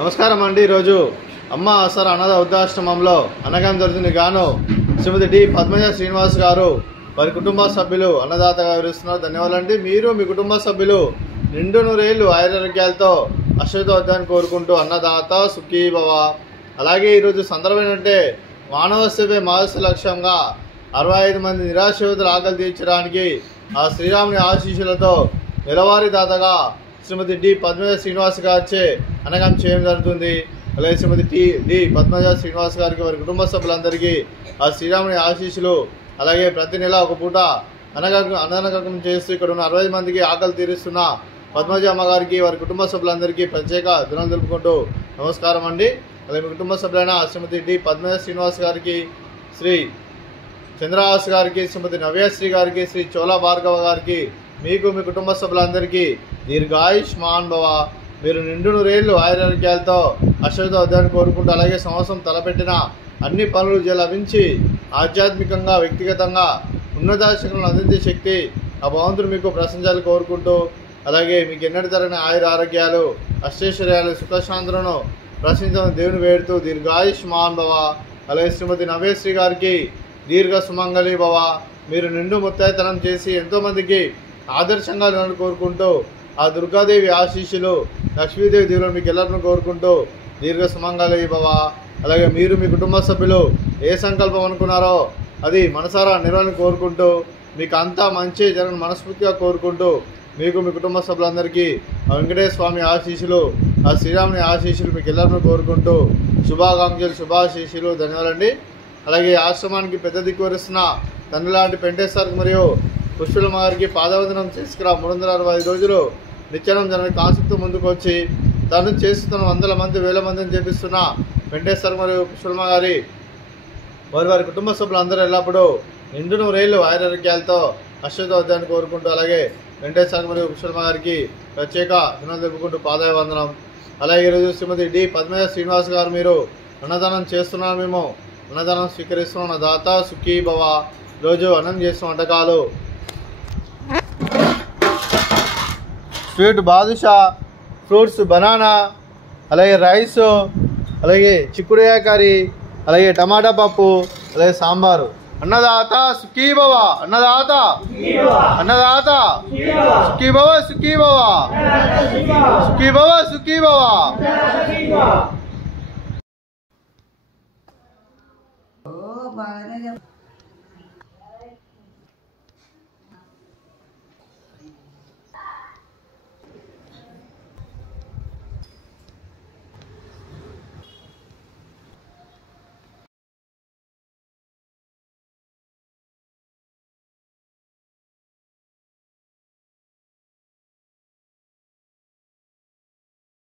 నమస్కారం అండి. ఈరోజు అమ్మ ఆసరా అనాథ వృద్ధాశ్రమంలో అన్నదానం జరుగుతుంది గాను శ్రీమతి డి పద్మజ శ్రీనివాస్ గారు వారి కుటుంబ సభ్యులు అన్నదాతగా వివరిస్తున్నారు. ధన్యవాదాలండి. మీరు మీ కుటుంబ సభ్యులు నిండు నూరేళ్లు ఆయురారోగ్యాలతో అశ్వత వద్దని కోరుకుంటూ అన్నదాత సుఖీ భవ. అలాగే ఈరోజు సందర్భం ఏంటంటే మానవ సేవే మానవ లక్ష్యంగా 65 మంది నిరాశ్రితుల ఆకలి తీర్చడానికి ఆ శ్రీరాముని ఆశీస్సులతో నెలవారీ దాతగా శ్రీమతి డి పద్మజ శ్రీనివాస్ గారిచే అన్నదానం చేయడం జరుగుతుంది. అలాగే శ్రీమతి డి పద్మజ శ్రీనివాస్ గారికి వారి కుటుంబ సభ్యులందరికీ ఆ శ్రీరాముని ఆశీస్సులు, అలాగే ప్రతి నెల ఒక పూట అన్నదానం చేస్తూ ఇక్కడ ఉన్న 60 మందికి ఆకలి తీరుస్తున్న పద్మజ అమ్మగారికి వారి కుటుంబ సభ్యులందరికీ ప్రత్యేక దినాలు తెలుపుకుంటూ నమస్కారం అండి. అలాగే మీ కుటుంబ సభ్యులైన శ్రీమతి డి పద్మజ శ్రీనివాస్ గారికి, శ్రీ చంద్రహాస్ గారికి, శ్రీమతి నవ్యశ్రీ గారికి, శ్రీ చోళ భార్గవ గారికి, మీకు మీ కుటుంబ సభ్యులందరికీ దీర్ఘాయుష్మాన్ భవ. మీరు నిండు నూరేళ్లు ఆయురారోగ్యాలతో అశ్వత వద్దని కోరుకుంటూ, అలాగే సంవత్సరం తలపెట్టిన అన్ని పనులు లభించి ఆధ్యాత్మికంగా వ్యక్తిగతంగా ఉన్నతాశక్తులను అందించే శక్తి ఆ భగవంతుడు మీకు ప్రశంసాలు కోరుకుంటూ, అలాగే మీకు ఎన్నటి తరగని ఆరోగ్యాలు అష్టైశ్వర్యాలు సుఖశాంతులను ప్రశంసలను దేవుని వేడుతూ దీర్ఘాయుష్మాన్ భవ. అలాగే శ్రీమతి నవ్యశ్రీ గారికి దీర్ఘ సుమంగళి భవ. మీరు నిండు ముత్తైతనం చేసి ఎంతోమందికి ఆదర్శంగా కోరుకుంటూ ఆ దుర్గాదేవి ఆశీస్సులు, లక్ష్మీదేవి దేవులను మీకు ఎల్లరిని కోరుకుంటూ దీర్ఘ సుమంగళి భవ. అలాగే మీరు మీ కుటుంబ సభ్యులు ఏ సంకల్పం అనుకున్నారో అది మనసారా నెరవేరాలని కోరుకుంటూ, మీకు అంతా మంచి జరగని మనస్ఫూర్తిగా కోరుకుంటూ, మీకు మీ కుటుంబ సభ్యులందరికీ ఆ వెంకటేశ్వర స్వామి ఆశీస్సులు, ఆ శ్రీరాముని ఆశీస్సులు మీకు ఎల్లరిని కోరుకుంటూ శుభాకాంక్షలు, శుభాశీస్సులు. ధన్యవాదాలండి. అలాగే ఆశ్రమానికి పెద్ద దిక్కు వరిస్తున్న తండ్రి లాంటి వెంకటేశ్వర మరియు పుష్పలమ్మ గారికి పాదవందనం చేసుకురా 365 రోజులు నిత్యానం జరగని కాన్సెప్ట్ ముందుకు వచ్చి తను చేస్తున్న వందల మంది వేల మందిని చేపిస్తున్న వెంకటేశ్వర మరియు పుష్పలమ్మ గారి వారి కుటుంబ సభ్యులందరూ ఎల్లప్పుడూ నిండు నూరేళ్లు ఆయురారోగ్యాలతో అశ్వత వద్దని కోరుకుంటూ, అలాగే వెంకటేశ్వర మరియు పుష్పలమ్మ గారికి ప్రత్యేక దినాలు తెలుపుకుంటూ పాదవందనం. అలాగే ఈరోజు శ్రీమతి డి పద్మజ శ్రీనివాస్ గారు మీరు అన్నదానం చేస్తున్నారు, మేము అన్నదానం స్వీకరిస్తున్నాం. దాత సుఖీ భవ. రోజు అన్నం చేస్తున్న వంటకాలు స్వీట్ బాదుషా, ఫ్రూట్స్ బనానా, అలాగే రైస్, అలాగే చిక్కుడుకాయ కర్రీ, అలాగే టమాటా పప్పు, అలాగే సాంబారు. అన్నదాత సుఖీ భవ. అన్నదాత అన్నదాత సుఖీ భవ, సుఖీ భవ, సుఖీ భవ, సుఖీ భవ.